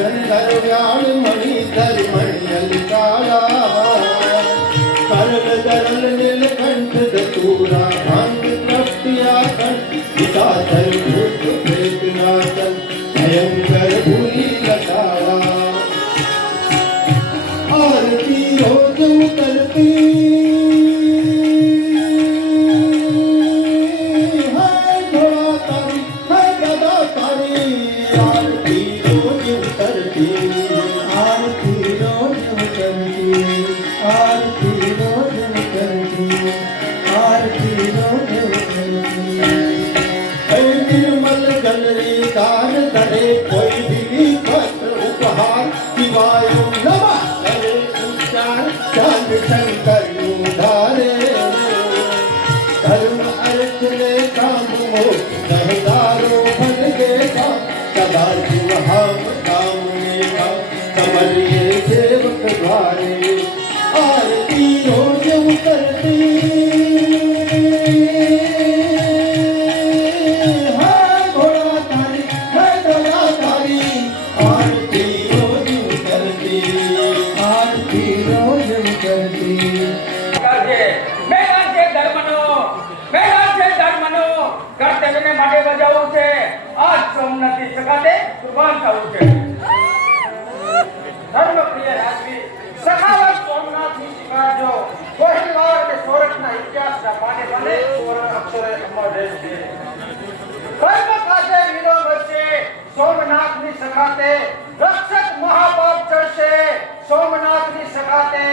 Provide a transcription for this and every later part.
શંકર વ્યાળ મણિધર મણિયલ કાળા કરલ કરલ નીલકંઠ દતુરા ભાંગ પ્રપ્તિયા કંઠ વિકાધર ભૂત પ્રેત નાથન ભયંકર ભૂલી લટાળા આરતી રોજ ઉતરતી दान करे कोई भी पत्र उपहार दिवायो नवा करे उच्चार चांद शंकर धारे धर्म अर्थ ले काम हो सहदारो बन के काम सदा जीव हम काम में समरिए सेवक द्वारे आरती रोज उतरती નથી સકાતે કુરબાન થવું છે ધર્મપ્રિય રાજવી સખાવત સોમનાથની શિકારજો ગોહિલવાડ અને સોરઠના ઇતિહાસના પાને પાને સુવર્ણ અક્ષરે અમર રહેશે ધર્મ કાજે વીરો વચ્ચે સોમનાથની સખાતે રક્ષક મહાપાપ ચડશે સોમનાથની સખાતે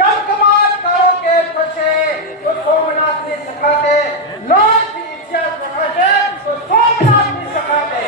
કમકમાટ કાળો કે થશે તો સોમનાથની સખાતે લોહથી ઇતિહાસ લખાશે તો સોમનાથની સખાતે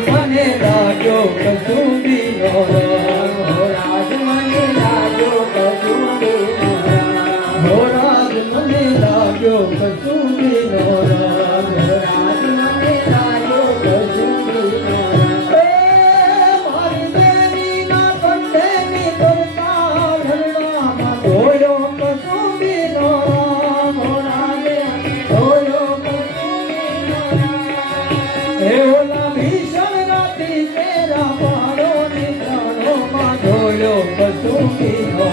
મને લાજો કસુંબી નો રાજ મને લાજો કસુંબી નો રાજ મને લાજો કસુંબી નો રાજ મને લાજો કસુંબી નો મારી દેવી ના કંઠે ની કરતા ઘરડામાં ધોયો કસુંબી નો રાજ ધોયો કસુંબી નો હે ઓલા ભીષણ રાતી તેરા પાડો ની પ્રાણોમાં ધોયો કસુંબી નો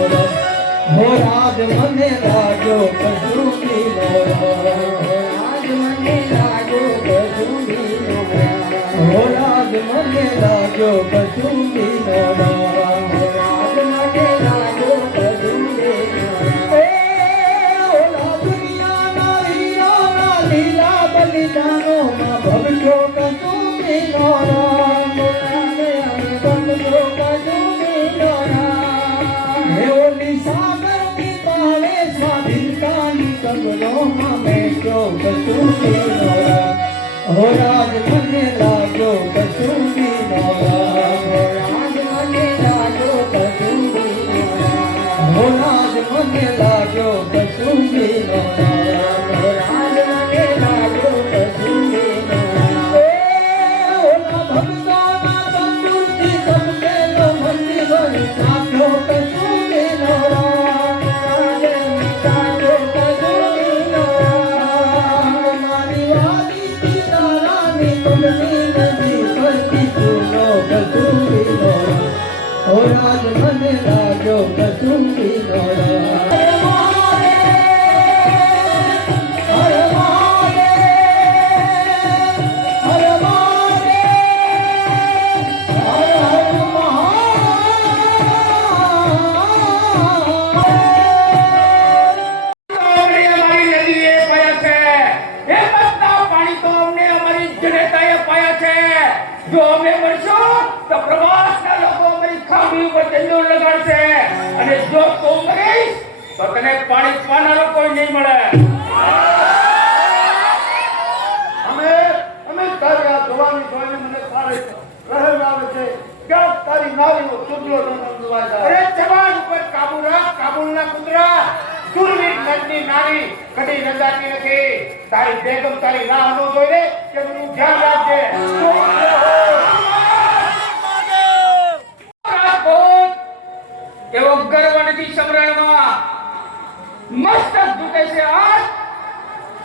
હો રાજ મને લાજો કસુંબી નો રાજ મને લાજો કસુંબી નો હો રાજ મને લાજો કસુંબી નો રાજ મને લાજો કસુંબી નો ઓલા દુનિયાના વીરોના લીલા બલિદાનોમાં ભવજો કસુંબી નો રામ ભવજો કસુંબી નો રામ હે ઓલી સાગરની પાવે સ્વાધીનતાની કબરોમાં બેઠો કસુંબી નો રામ હો રાજ મને લાજો કસુંબી નો રામ હો રાજ મને લાજો કસુંબી નો રામ હો રાજ મને લાજો કસુંબી નો રામ હો રાજ મને લાજો કસુંબી નો રામ ઓલા ભક્તોના તંદુરસ્તી સબકેલો મંદિર ભરી નાખ્યો કસુંબી નો રામ લાજો કસુંબી નો રામ મારી વાલી સીતારામની તુલસી નદી કરતી ફૂલો કસુંબી નો રામ હો રાજ મને લાજો કસુંબી નો રામ જો અમે મળશો તો પ્રવાસના લોકો અમારી ખામી ઉપર ચંદો લગાડશે અને જો તું મરીશ તો તને પાણી પાનારો કોઈ નહીં મળે. અમે તારી આ જોવાની મને સારી નાવ્યું સુધલો નંદવાદા અરે જવાન ઉપર કાબુ રાખ, કાબુલના કૂતરા. સુરવીર નંદની નારી કદી નંદાતી નથી. તારી બેગમ તારી રાહ ન જોઈ કે બધું ધ્યાન રાખજે. રાજકોટ એવો ગર્વ નથી સમરણમાં. મસ્તક ઝૂકે છે આજ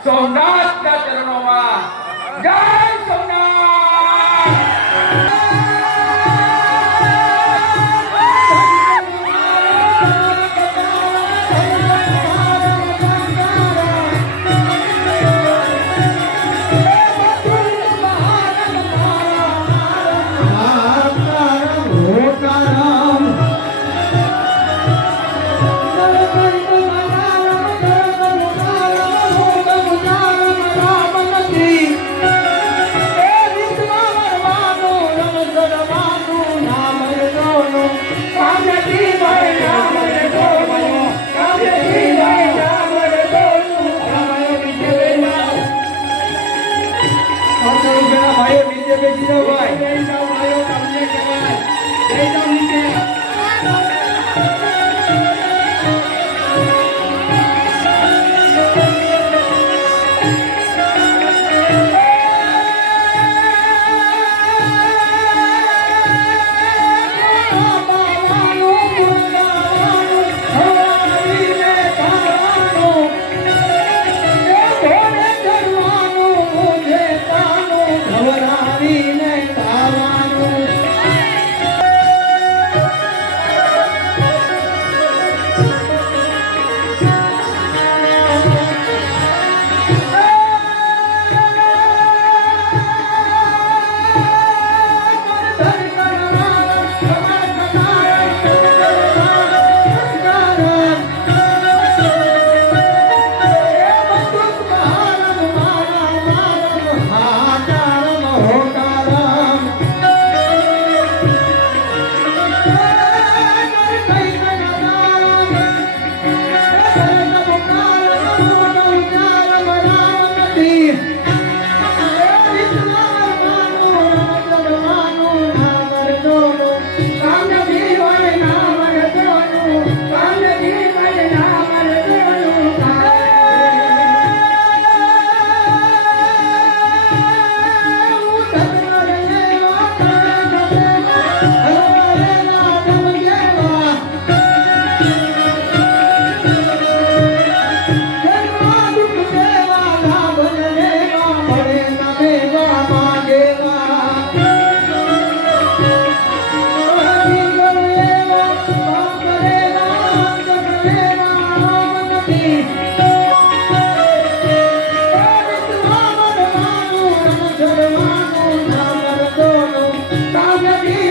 સોમનાથના ચરણોમાં. જય સોમનાથ.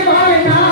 ભાઈ